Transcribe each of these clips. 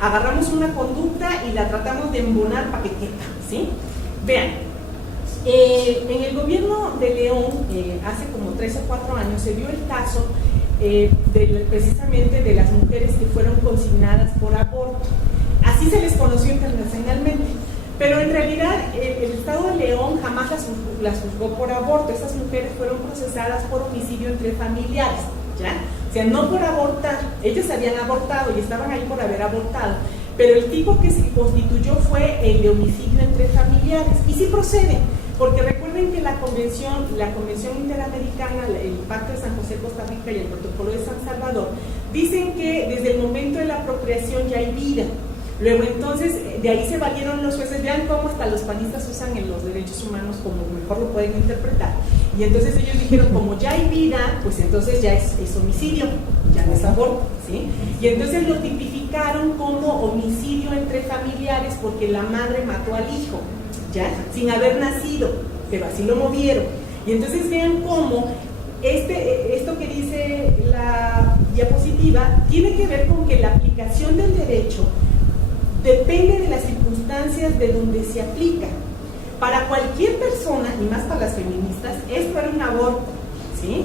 agarramos una conducta y la tratamos de embonar para que quepa, ¿sí? Vean, en el gobierno de León, hace como 3 o 4 años, se dio el caso precisamente de las mujeres que fueron consignadas por aborto. Así se les conoció internacionalmente. Pero en realidad el Estado de León jamás las juzgó por aborto. Estas mujeres fueron procesadas por homicidio entre familiares, ¿ya? O sea, no por abortar. Ellas habían abortado y estaban ahí por haber abortado. Pero el tipo que se constituyó fue el de homicidio entre familiares. Y sí procede, porque recuerden que la Convención Interamericana, el Pacto de San José, Costa Rica y el Protocolo de San Salvador, dicen que desde el momento de la procreación ya hay vida. Luego entonces, de ahí se valieron los jueces. Vean cómo hasta los panistas usan en los derechos humanos como mejor lo pueden interpretar. Y entonces ellos dijeron, como ya hay vida, pues entonces ya es homicidio, ya no es aborto, ¿sí? Y entonces lo tipificaron como homicidio entre familiares porque la madre mató al hijo, ¿ya? Sin haber nacido, pero así lo movieron. Y entonces vean cómo esto que dice la diapositiva tiene que ver con que la aplicación del derecho depende de las circunstancias de donde se aplica. Para cualquier persona, y más para las feministas, esto era un aborto, ¿sí?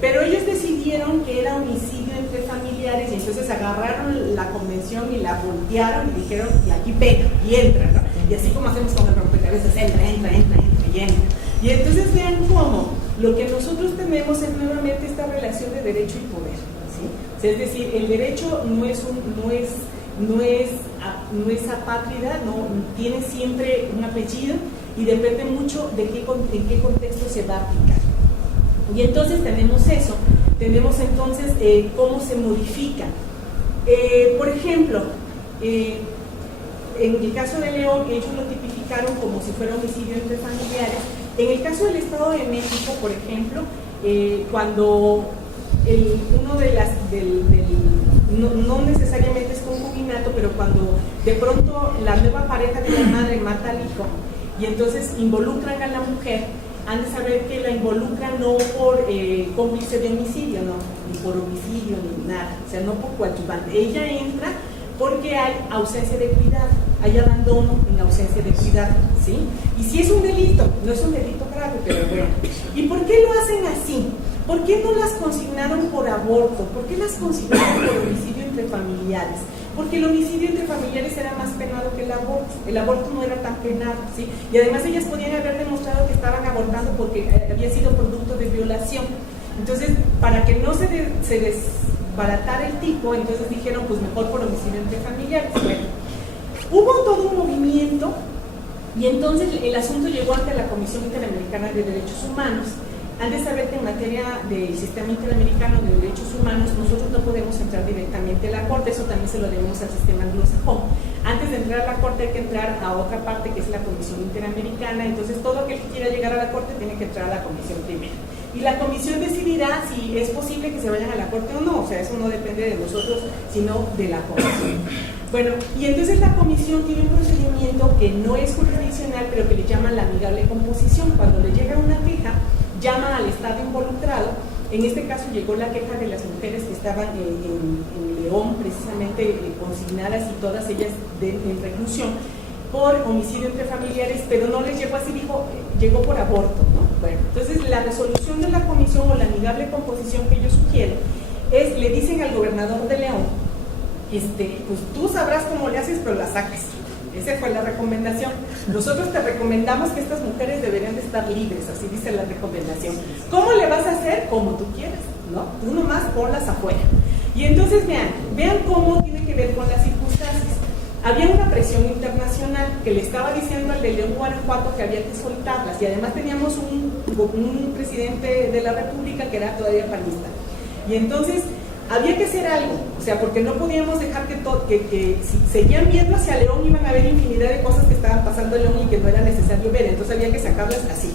Pero ellos decidieron que era homicidio entre familiares y entonces agarraron la convención y la voltearon y dijeron, y aquí pega, y entra, ¿no? Y así como hacemos con el rompecabezas, entra y entra. Y entonces vean cómo lo que nosotros tenemos es nuevamente esta relación de derecho y poder, ¿sí? O sea, es decir, el derecho no es apátrida, no tiene siempre un apellido y depende mucho de en qué contexto se va a aplicar. Y entonces tenemos eso, tenemos entonces cómo se modifica. Por ejemplo, en el caso de León, ellos lo tipificaron como si fuera homicidio entre familiares. En el caso del Estado de México, por ejemplo, cuando uno de las no necesariamente es concubinato, pero cuando de pronto la nueva pareja de la madre mata al hijo y entonces involucran a la mujer, han de saber que la involucran no por cómplice de homicidio, no, ni por homicidio, ni nada, o sea, no por coadyuvante. Ella entra porque hay ausencia de cuidado, hay abandono en ausencia de cuidado, ¿sí? Y si es un delito, no es un delito grave, pero bueno. ¿Y por qué lo hacen así? ¿Por qué no las consignaron por aborto? ¿Por qué las consignaron por homicidio entre familiares? Porque el homicidio entre familiares era más penado que el aborto. El aborto no era tan penado, ¿sí? Y además ellas podían haber demostrado que estaban abortando porque había sido producto de violación. Entonces, para que no se desbaratara el tipo, entonces dijeron, pues mejor por homicidio entre familiares. Bueno, hubo todo un movimiento y entonces el asunto llegó ante la Comisión Interamericana de Derechos Humanos. Han de saber que en materia del Sistema Interamericano de Derechos Humanos nosotros no podemos entrar directamente a la Corte, eso también se lo debemos al sistema anglosajón. Antes de entrar a la Corte hay que entrar a otra parte que es la Comisión Interamericana, entonces todo aquel que quiera llegar a la Corte tiene que entrar a la Comisión primero. Y la Comisión decidirá si es posible que se vayan a la Corte o no, o sea, eso no depende de nosotros, sino de la Comisión. Bueno, y entonces la Comisión tiene un procedimiento que no es jurisdiccional, pero que le llaman la amigable composición. Cuando le llega una queja, llama al Estado involucrado. En este caso llegó la queja de las mujeres que estaban en León, precisamente consignadas y todas ellas en reclusión por homicidio entre familiares, pero no les llegó así, llegó por aborto, ¿no? Bueno, entonces la resolución de la comisión o la amigable composición que ellos sugieren es, le dicen al gobernador de León, pues tú sabrás cómo le haces, pero la saques. Esa fue la recomendación. Nosotros te recomendamos que estas mujeres deberían de estar libres, así dice la recomendación. ¿Cómo le vas a hacer? Como tú quieras, ¿no? Tú nomás ponlas afuera. Y entonces vean cómo tiene que ver con las circunstancias. Había una presión internacional que le estaba diciendo al de León, Guanajuato, que había que soltarlas, y además teníamos un presidente de la República que era todavía panista. Y entonces había que hacer algo, o sea, porque no podíamos dejar que si seguían viendo hacia León iban a haber infinidad de cosas que estaban pasando en León y que no era necesario ver, entonces había que sacarlas así.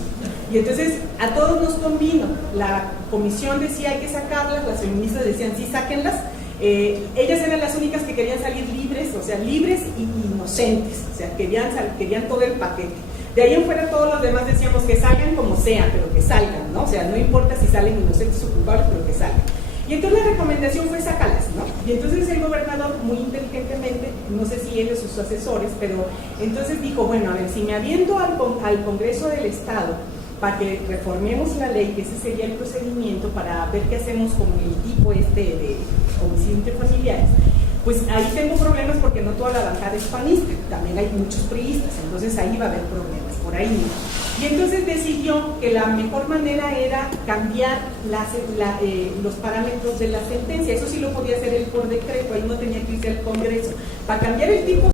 Y entonces a todos nos convino, la comisión decía hay que sacarlas, las feministas decían sí, sáquenlas, ellas eran las únicas que querían salir libres, o sea, libres y inocentes, o sea, querían todo el paquete. De ahí en fuera todos los demás decíamos que salgan como sea, pero que salgan, ¿no? O sea, no importa si salen inocentes o culpables, pero que salgan. Y entonces la recomendación fue sácalas, ¿no? Y entonces el gobernador, muy inteligentemente, no sé si él o sus asesores, pero entonces dijo, bueno, a ver, si me aviento al Congreso del Estado para que reformemos la ley, que ese sería el procedimiento para ver qué hacemos con el tipo de homicidios intrafamiliares, pues ahí tengo problemas porque no toda la bancada es panista, también hay muchos priistas, entonces ahí va a haber problemas, por ahí mismo. Y entonces decidió que la mejor manera era cambiar los parámetros de la sentencia. Eso sí lo podía hacer él por decreto, ahí no tenía que irse al Congreso. Para cambiar el tipo